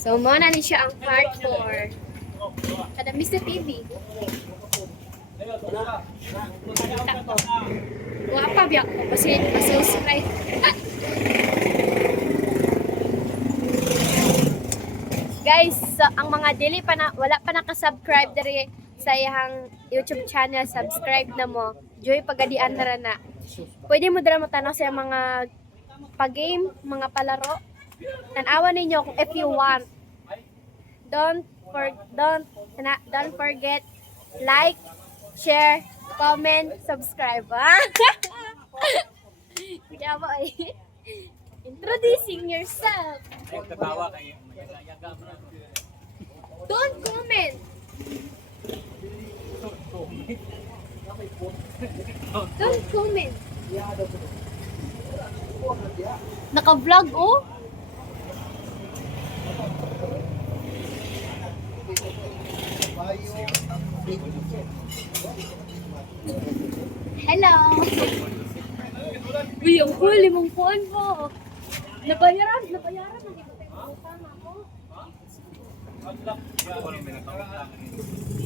So, mo na ni siya ang part 4. Kada Mr. TV. Kita ko. Wa pa biyak ko kasi subscribe. Guys, so, ang mga dili pa na wala pa naka-subscribe diri sa iyang YouTube channel, subscribe na mo. Joy Pagadian na na. Pwede mo dira mo tanaw sa mga pag-game, mga palaro. Tanawan ninyo kung if you want. Don't forget like, share, comment, subscribe. Kaya ba eh? Introducing yourself. Don't comment. Don't comment. Naka-vlog oh. Hello. Uy, ang huli mong phone mo. Nabayaran ang utang ako.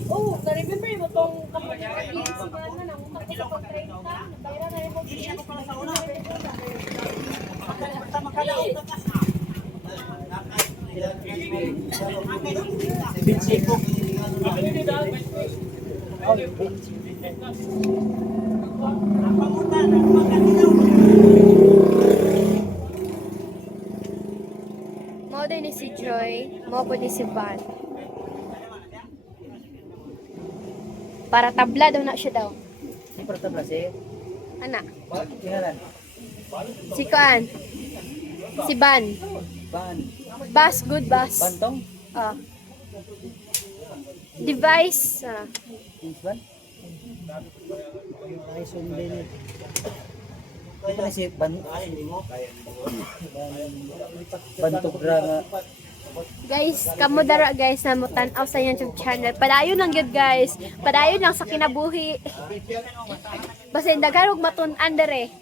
Oh, na-remember mo tong company na simana nang utang ko sa pag-30. Nabayaran na rin mo. Mo din ni si Joy, mo po ni si Van. Para tabla daw na siya daw. Para tabla si Ana? Tingalan. Si Kuan. Si Van. Ban. Bas, good bas. Bantong? Ah. Device. Ah. Ban? Ay, sundin. Ito na si Bantog nga. Guys, kamo dara guys na mo tan-aw sa YouTube channel. Padayon lang gyud guys. Padayon lang sa kinabuhi. Basta dagarog matun-an dere.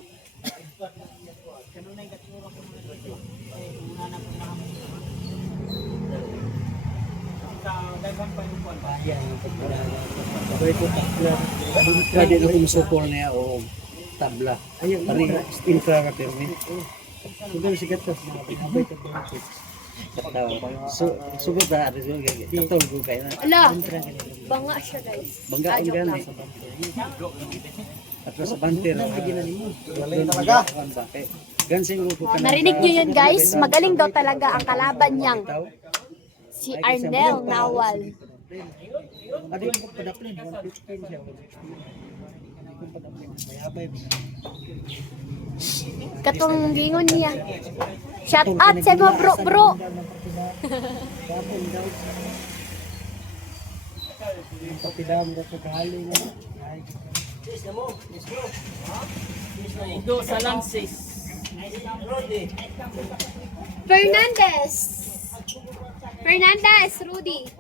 Pwede rin umusupol niya o tabla. Pari infra ka permit. Sudah sikat tas abay ka benefit. Sugod na ari so katol ko kay na. Ala. Banga siya guys. Bangga ang gani. At sa banter galing talaga. Gansing ko ka. Narinig niyo yun guys? Magaling daw talaga ang kalaban niyang si Arnel Nawal. Adi ko padaplin 115 siya. Katong gingon niya. Shout out sa mga bro. Patidam ko sa kahali nga. Indo sa Lances. Fernandez, Rudy.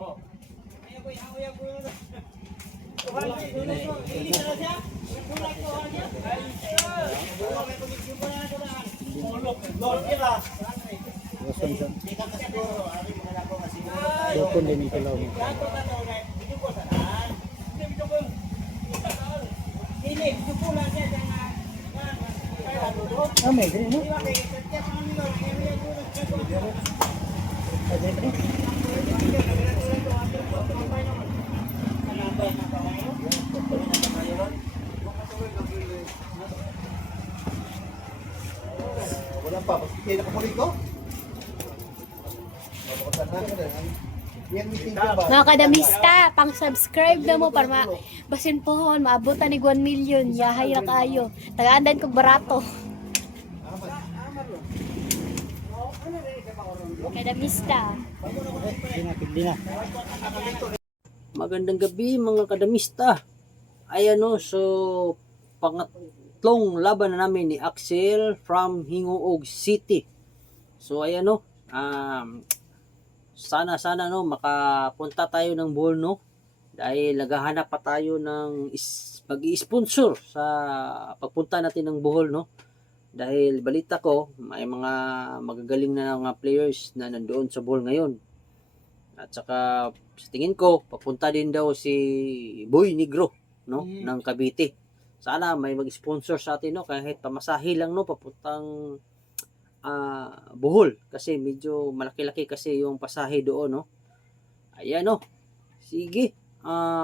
Dokon din ito lang. May gani no? Wala pa, kaya nakapulit ko? Mga kadamista, pang-subscribe na mo para basin pohon, maabutan ni 1 million. Yahay na kayo. Tagaan ko barato. Kadamista. Pili na. Magandang gabi mga kadamista. Ayan o, so pangatlong laban na namin ni Axel from Hingoog City. So ayan o, sana no makapunta tayo ng Bohol no, dahil naghahanap pa tayo ng pag-i-sponsor sa pagpunta natin ng Bohol no, dahil balita ko may mga magagaling na mga players na nandoon sa Bohol ngayon. At saka sa tingin ko papunta din daw si Boy Negro, no, ng Cavite. Sana may mag-sponsor sa atin, no, kahit pamasahe lang, no, papuntang Bohol kasi medyo malaki-laki kasi yung pasahe doon, no. Ayan, no. Sige.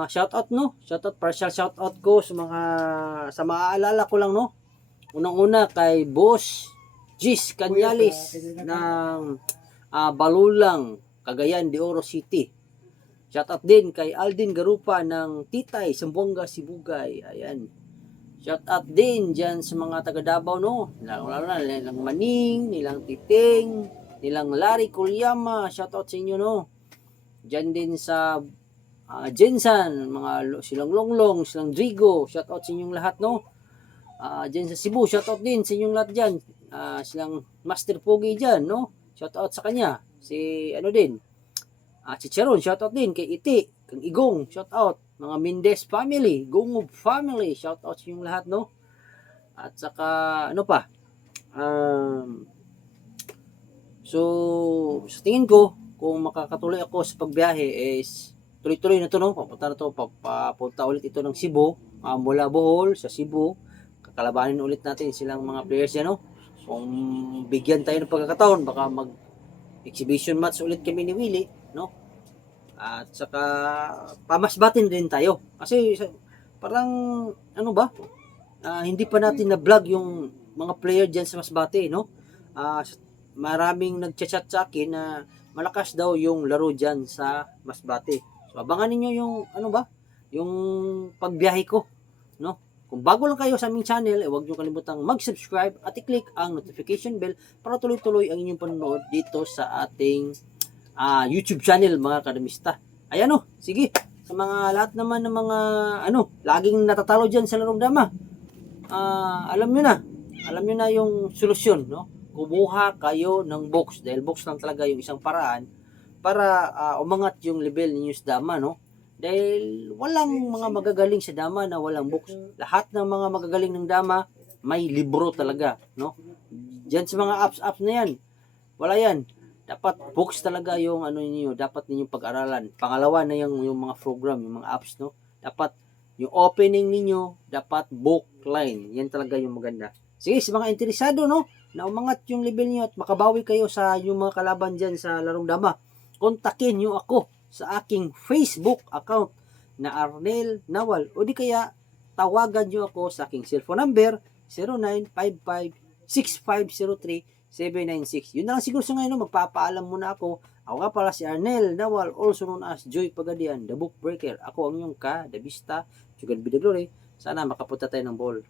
Shout out, no. Shout out, partial shout out ko sa maaalala ko lang, no. Unang-una kay Boss Gis Canyalis ng Balulang, Cagayan de Oro City. Shout out din kay Aldin Garupa ng Titay, Zamboanga, Sibugay. Ayan. Shout out din dyan sa mga taga Davao, no. Nilang Maning, nilang Titing, nilang Larry Kulyama. Shout out sa inyo, no. Dyan din sa Jensan, silang Longlong, silang Drigo. Shout out sa inyong lahat, no. Dyan sa Cebu, shout out din sa inyong lahat dyan. Silang Master Pogi dyan, no. Shout out sa kanya. Si din, Chicharon, shout out din kay Iti, kang Igong, shout out. Mga Mendez family, Gungub family, shout out sa inyong lahat, no. At saka ano pa? So sa tingin ko, kung makakatuloy ako sa pagbiyahe is tuloy-tuloy na to, no. Papunta ulit ito ng Cebu, mula Bohol sa Cebu. Kakalabanin ulit natin silang mga players yan, no. Kung bigyan tayo ng pagkakataon, baka exhibition match ulit kami ni Willie, no. At saka pamasbatin din tayo kasi parang hindi pa natin na vlog yung mga player diyan sa Masbate, no. Maraming nagchat-chat sa akin na malakas daw yung laro diyan sa Masbate. So abangan niyo yung yung pagbiyahe ko, no. Kung bago lang kayo sa aming channel, huwag niyo kalimutang mag-subscribe at i-click ang notification bell para tuloy-tuloy ang inyong panonood dito sa ating YouTube channel, mga kadamista. Ayan, no. Sige. Sa mga lahat naman ng mga laging natatalo diyan sa larong dama. Alam niyo na yung solusyon, no. Kumuha kayo ng box dahil box lang talaga yung isang paraan para umangat yung level ninyo sa dama, no. Dahil walang mga magagaling sa dama na walang box. Lahat ng mga magagaling ng dama may libro talaga, no. Diyan sa mga apps na yan, wala yan. Dapat books talaga yung niyo, dapat ninyong pag-aralan. Pangalawa na yung mga program, yung mga apps, no. Dapat yung opening ninyo, dapat bookline. Yan talaga yung maganda. Sige, sa mga interesado, no, na umangat yung level niyo at makabawi kayo sa yung mga kalaban diyan sa larong dama, kontakin niyo ako sa aking Facebook account na Arnel Nawal o di kaya tawagan niyo ako sa aking cellphone number 0955-6503-796. Yun na lang siguro sa ngayon, no? Magpapaalam muna ako. Ako nga pala si Arnel Nawal, also known as Joy Pagadian, the book breaker. Ako ang inyong kadabista, Sugar Be the Glory. Sana makapunta tayo ng ball.